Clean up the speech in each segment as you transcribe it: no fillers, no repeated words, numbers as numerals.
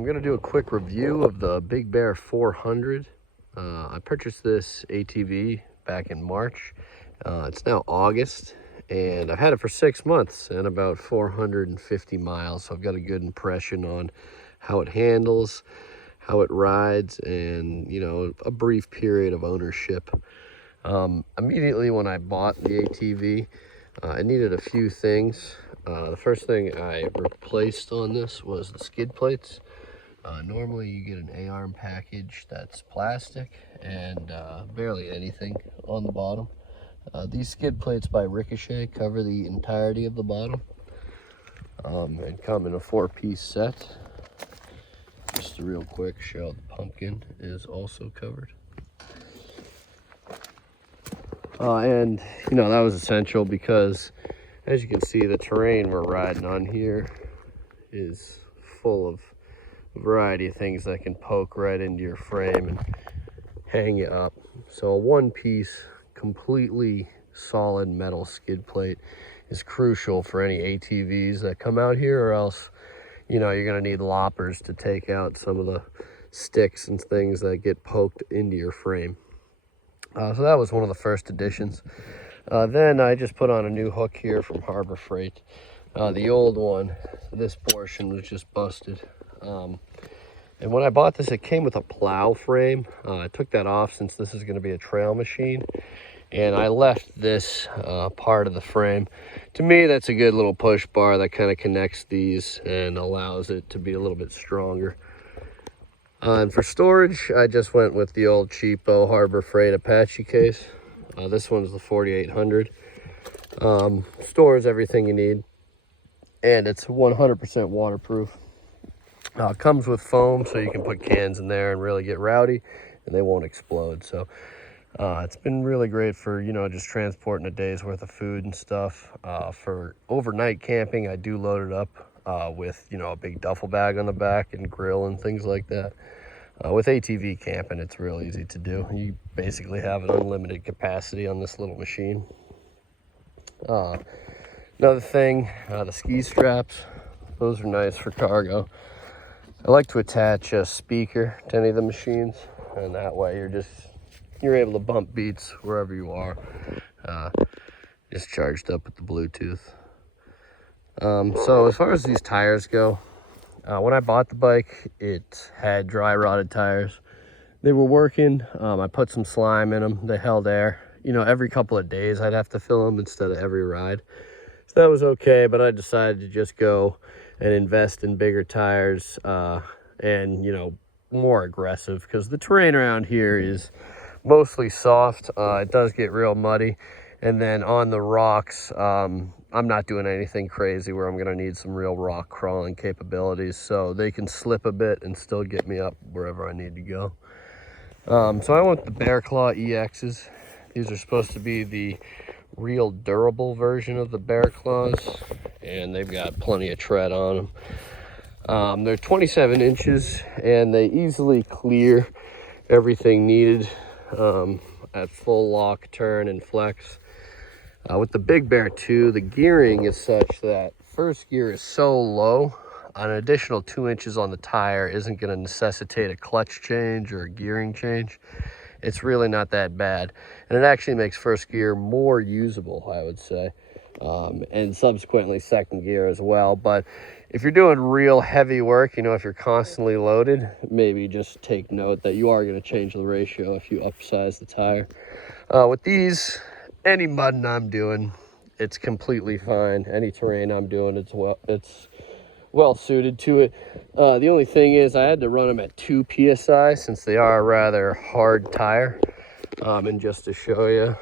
I'm going to do a quick review of the Big Bear 400. I purchased this ATV back in March. It's now August, and I've had it for 6 months and about 450 miles. So I've got a good impression on how it handles, how it rides, and, you know, a brief period of ownership. Immediately when I bought the ATV, I needed a few things. The first thing I replaced on this was the skid plates. Normally you get an A-arm package that's plastic and barely anything on the bottom. These skid plates by Ricochet cover the entirety of the bottom and come in a 4-piece set. Just to real quick show, the pumpkin is also covered. And you know, that was essential because, as you can see, the terrain we're riding on here is full of a variety of things that can poke right into your frame and hang you up. So a one-piece, completely solid metal skid plate is crucial for any ATVs that come out here, or else, you know, you're going to need loppers to take out some of the sticks and things that get poked into your frame. So that was one of the first additions. Then I just put on a new hook here from Harbor Freight. The old one, this portion was just busted. And when I bought this, it came with a plow frame. I took that off since this is going to be a trail machine, and I left this part of the frame. To me, that's a good little push bar that kind of connects these and allows it to be a little bit stronger. And for storage, I just went with the old cheapo Harbor Freight Apache case. This one's the 4800. Stores everything you need, and it's 100% waterproof. Comes with foam, so you can put cans in there and really get rowdy, and they won't explode. So it's been really great for, you know, just transporting a day's worth of food and stuff. For overnight camping, I do load it up with, you know, a big duffel bag on the back and grill and things like that. With ATV camping, it's real easy to do. You basically have an unlimited capacity on this little machine. Another thing, the ski straps. Those are nice for cargo. I like to attach a speaker to any of the machines, and that way you're able to bump beats wherever you are. Just charged up with the Bluetooth. So as far as these tires go, when I bought the bike, it had dry rotted tires. They were working. I put some slime in them. They held air. You know, every couple of days I'd have to fill them instead of every ride. So that was okay, but I decided to just go and invest in bigger tires and, you know, more aggressive, because the terrain around here is mostly soft. It does get real muddy, and then on the rocks, I'm not doing anything crazy where I'm going to need some real rock crawling capabilities, so they can slip a bit and still get me up wherever I need to go. So I went with the Bear Claw EXs. These are supposed to be the real durable version of the Bear Claws, and they've got plenty of tread on them. They're 27 inches, and they easily clear everything needed at full lock, turn, and flex. With the Big Bear 2, the gearing is such that first gear is so low, an additional 2 inches on the tire isn't going to necessitate a clutch change or a gearing change. It's really not that bad, and it actually makes first gear more usable, I would say, and subsequently second gear as well. But if you're doing real heavy work, you know, if you're constantly loaded, maybe just take note that you are going to change the ratio if you upsize the tire. With these, any mudding I'm doing, it's completely fine. Any terrain I'm doing, it's well suited to it. The only thing is I had to run them at 2 psi since they are a rather hard tire. And just to show you,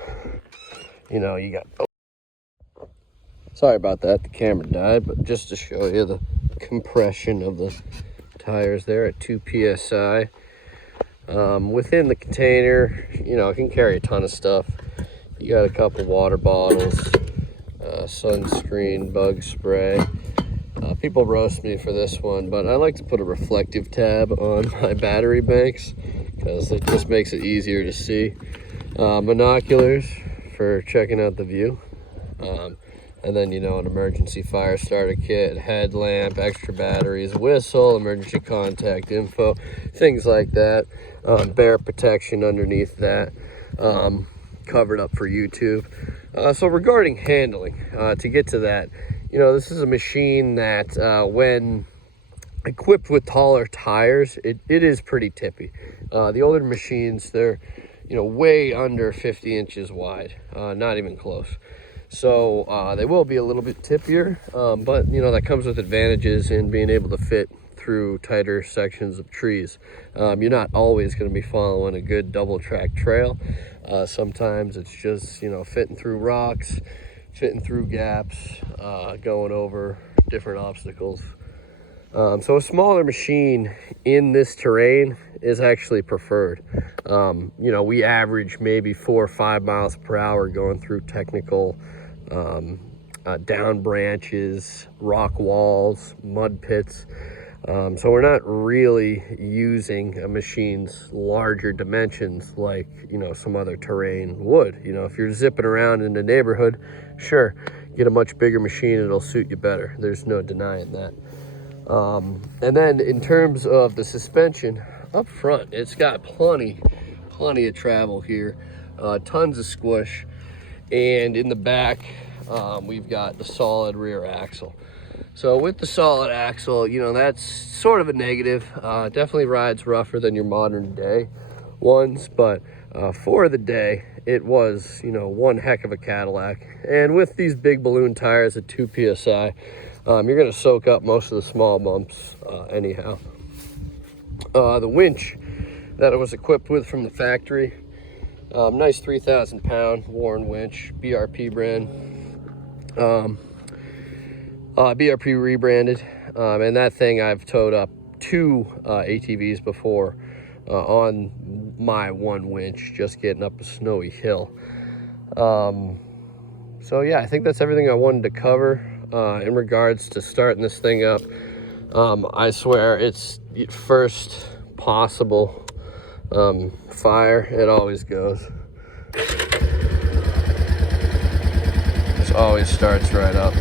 you know, you got, oh, sorry about that, the camera died, but just to show you the compression of the tires there at 2 psi. Within the container, you know, it can carry a ton of stuff. You got a couple water bottles, sunscreen, bug spray. People roast me for this one, but I like to put a reflective tab on my battery banks because it just makes it easier to see. Binoculars for checking out the view. And And then, you know, an emergency fire starter kit, headlamp, extra batteries, whistle, emergency contact info, things like that. Bear protection underneath that, covered up for YouTube. So regarding handling, to get to that, you know, this is a machine that when equipped with taller tires, it is pretty tippy. The older machines, they're, you know, way under 50 inches wide, not even close. So they will be a little bit tippier, but you know, that comes with advantages in being able to fit through tighter sections of trees. You're not always going to be following a good double track trail. Sometimes it's just, you know, fitting through rocks, fitting through gaps, going over different obstacles. So a smaller machine in this terrain is actually preferred. You know, we average maybe 4 or 5 miles per hour going through technical down branches, rock walls, mud pits. So we're not really using a machine's larger dimensions like, you know, some other terrain would. You know, if you're zipping around in the neighborhood, sure, get a much bigger machine, it'll suit you better. There's no denying that. And then in terms of the suspension, up front, it's got plenty of travel here, tons of squish. And in the back, we've got the solid rear axle. So with the solid axle, you know, that's sort of a negative. Definitely rides rougher than your modern day ones, but for the day, it was, you know, one heck of a Cadillac. And with these big balloon tires at 2 PSI, you're gonna soak up most of the small bumps anyhow. The winch that it was equipped with from the factory, nice 3,000 pound Warren winch, BRP brand, BRP rebranded, and that thing I've towed up 2 ATVs before on my one winch, just getting up a snowy hill. So yeah, I think that's everything I wanted to cover in regards to starting this thing up. I swear it's first possible fire, it always goes. This always starts right up.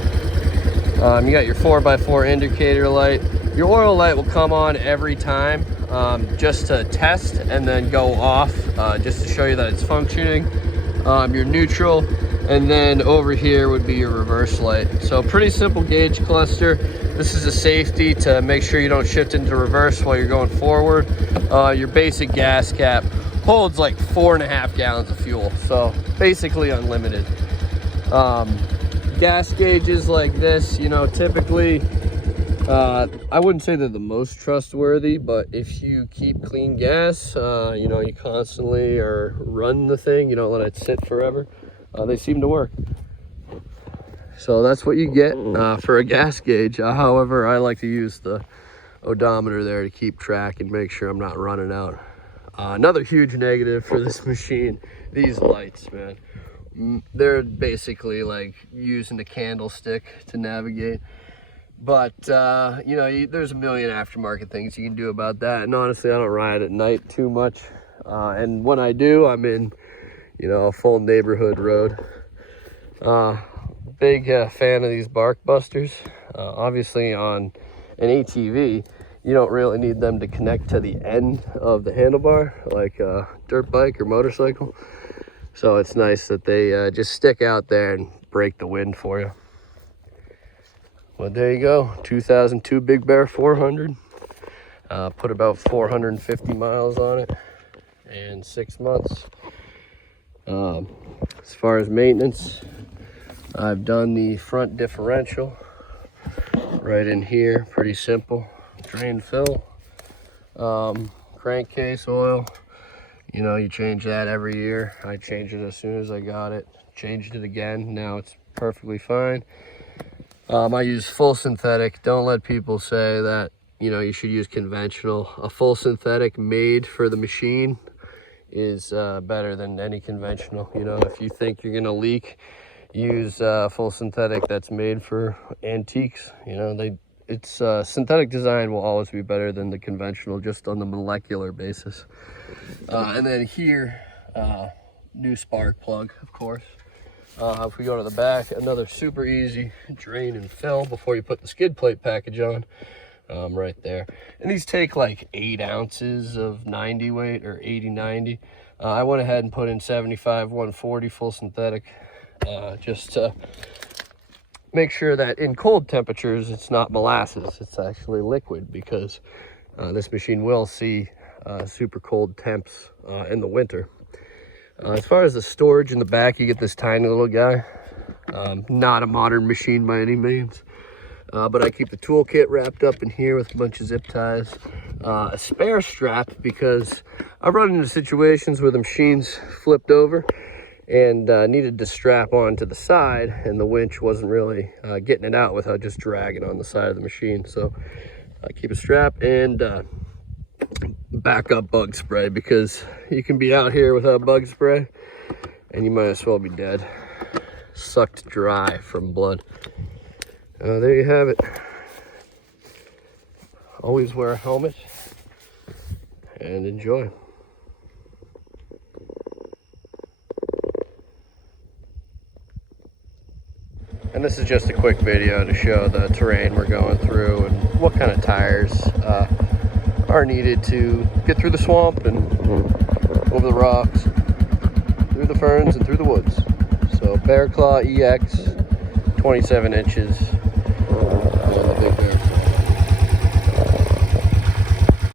You got your 4x4 indicator light. Your oil light will come on every time, just to test and then go off, just to show you that it's functioning. Your neutral, and then over here would be your reverse light. So pretty simple gauge cluster. This is a safety to make sure you don't shift into reverse while you're going forward. Your basic gas cap holds like 4.5 gallons of fuel, so basically unlimited. Gas gauges like this, you know, typically, I wouldn't say they're the most trustworthy, but if you keep clean gas, you know, you constantly are running the thing, you don't let it sit forever, they seem to work. So that's what you get for a gas gauge. However, I like to use the odometer there to keep track and make sure I'm not running out. Another huge negative for this machine, these lights, man. They're basically like using a candlestick to navigate. But, you know, there's a million aftermarket things you can do about that. And honestly, I don't ride at night too much. And when I do, I'm in, you know, a full neighborhood road. Big fan of these bark busters. Obviously on an ATV, you don't really need them to connect to the end of the handlebar like a dirt bike or motorcycle. So it's nice that they just stick out there and break the wind for you. Well, there you go, 2002 Big Bear 400. Put about 450 miles on it in 6 months. As far as maintenance, I've done the front differential right in here, pretty simple. Drain fill, crankcase oil. You know, you change that every year. I changed it as soon as I got it. Changed it again. Now it's perfectly fine. I use full synthetic. Don't let people say that, you know, you should use conventional. A full synthetic made for the machine is better than any conventional. You know, if you think you're gonna leak, use full synthetic that's made for antiques. You know, it's synthetic design will always be better than the conventional, just on the molecular basis. And then here, new spark plug, of course. If we go to the back, another super easy drain and fill before you put the skid plate package on, right there. And these take like 8 ounces of 90 weight or 80-90. I went ahead and put in 75-140 full synthetic, just to make sure that in cold temperatures it's not molasses, it's actually liquid, because this machine will see super cold temps in the winter. As far as the storage in the back, you get this tiny little guy. Not a modern machine by any means, but I keep the toolkit wrapped up in here with a bunch of zip ties, a spare strap, because I've run into situations where the machine's flipped over and needed to strap onto the side, and the winch wasn't really getting it out without just dragging on the side of the machine. So I keep a strap and backup bug spray, because you can be out here without bug spray and you might as well be dead, sucked dry from blood. There you have it. Always wear a helmet and enjoy. And this is just a quick video to show the terrain we're going through and what kind of tires are needed to get through the swamp and over the rocks, through the ferns and through the woods. So Bear Claw EX, 27 inches.